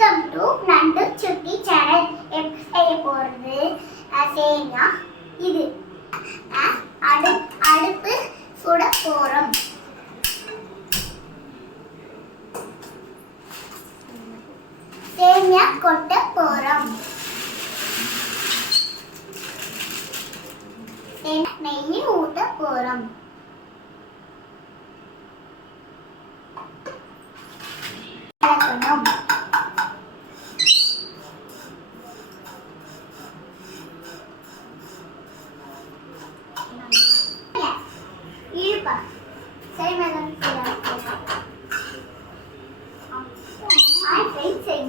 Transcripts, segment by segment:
Welcome to நண்டு சுட்டி channel. எப்படி செய்ய போறது சேமியா இது அடுப்பு சுட போறோம். சேமியா கொட்ட போறோம். நெய் ஊத்த போறோம்.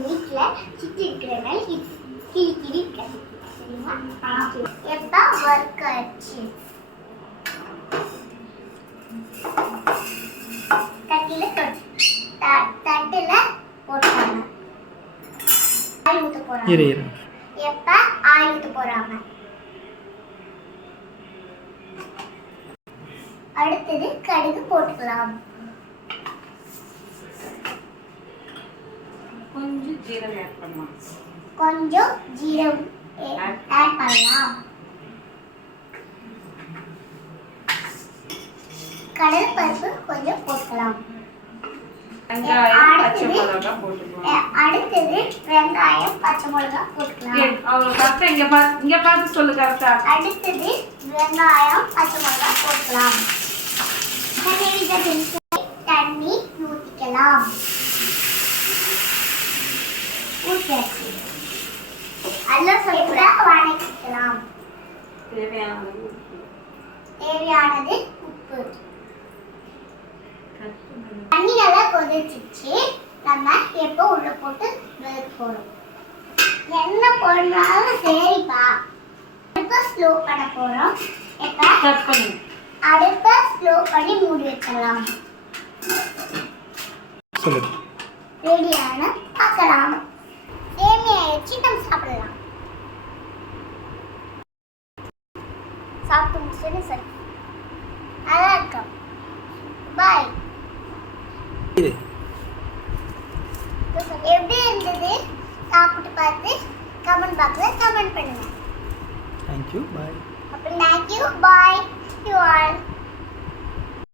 வீட்டுல சுத்தி இருக்கிறனால கிளி எப்ப ஒர்க் ஆச்சு தட்டுல போட்டாங்க. ஆயில் ஊத்த போறாங்க. எப்ப ஆயில் ஊத்த போறாங்க. அடுத்தது கடுகு போட்டுக்கலாம். கொஞ்சம் ஜீரகம் ஆட் பண்ணலாம். கொஞ்சம் ஜீரகம் ஆட் பண்ணலாம். கடலை பருப்பு கொஞ்சம் போட்டுக்கலாம். வெங்காயம் பச்சை மிளகாய் போட்டுக்கலாம். அடுத்தது வெங்காயம் பச்சை மிளகாய் போட்டுக்கலாம். அவங்க கரெக்டா இங்க பார்த்து சொல்லு கரெக்டா. அடுத்தது வெங்காயம் பச்சை மிளகாய் போட்டுக்கலாம். தண்ணி ஊத்திக்கலாம். ஊத்தியாச்சு. எல்லாம் சொல்லிக்கூட வணக்கிக்கலாம். தேவையானது உப்பு. தண்ணி நல்லா கொதிச்சிச்சு. நம்ம எப்போ உள்ள போட்டு வெளுக்க போறோம். என்ன போடனாலும் சரிப்பா. அடுப்பை ஸ்லோ பண்ண போறோம். அடுப்பை ஸ்லோ பண்ணி மூடி வைக்கலாம். ரெடியான பார்க்கலாம். சேமியா வச்சு நம்ம சாப்பிடலாம். சாப்பிட்டு முடிச்சது சரி. நல்லா இருக்கும். பாய். எப்படி இருந்தது சாப்பிட்டு பார்த்து கமெண்ட் பாக்ஸ்ல கமெண்ட் பண்ணுங்க. Thank you. Bye. Thank you. Bye. You all.